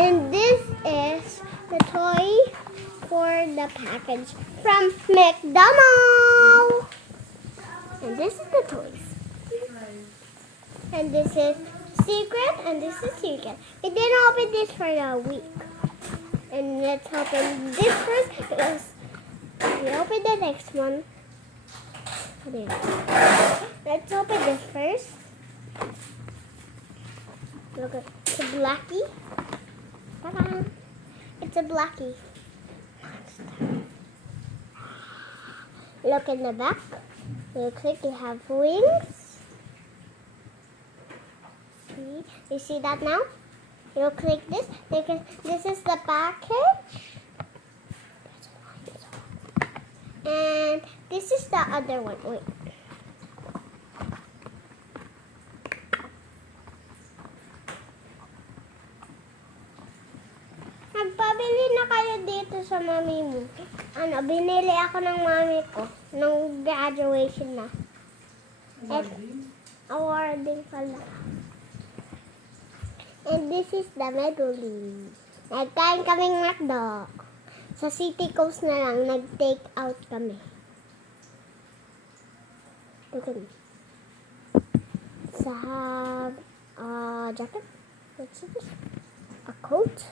And this is the toy for the package from McDonald's. And this is the toys. And this is secret, and this is secret. We didn't open this for a week. And let's open this first because we open the next one. Let's open this first. Look at the Blackie. Ta-da! It's a Blackie. Look in the back. Looks like you have wings. See? You see that now? You click this. This is the package. And this is the other one. Wait. Nagpabili na kayo dito sa mami mo. Binili ako ng mami ko nung graduation na. At awarding pala. And this is the medley. Nagkain kaming McDo. Sa City Coast na lang, nag-take out kami. Look at me. Sa jacket. What's this? A coat.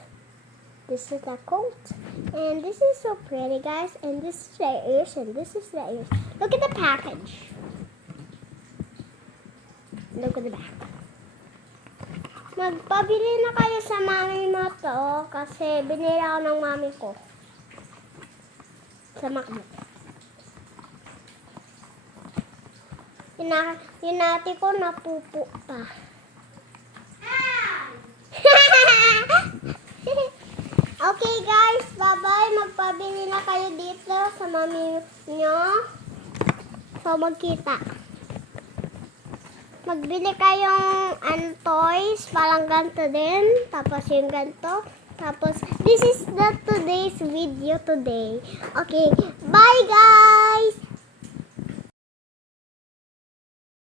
This is the coat. And this is so pretty, guys. And this is the ears, and this is the ears. Look at the package. Look at the back. Magpabili na kayo sa mami mo to kasi binili ako ng mami ko sa McDo. Yung ate ko napupo pa. Okay guys, bye-bye. Magpabili na kayo dito sa mami nyo. So magkita. Magbili kayong toys, parang ganito din. Tapos yung ganito. Tapos, this is the today's video today. Okay, bye guys!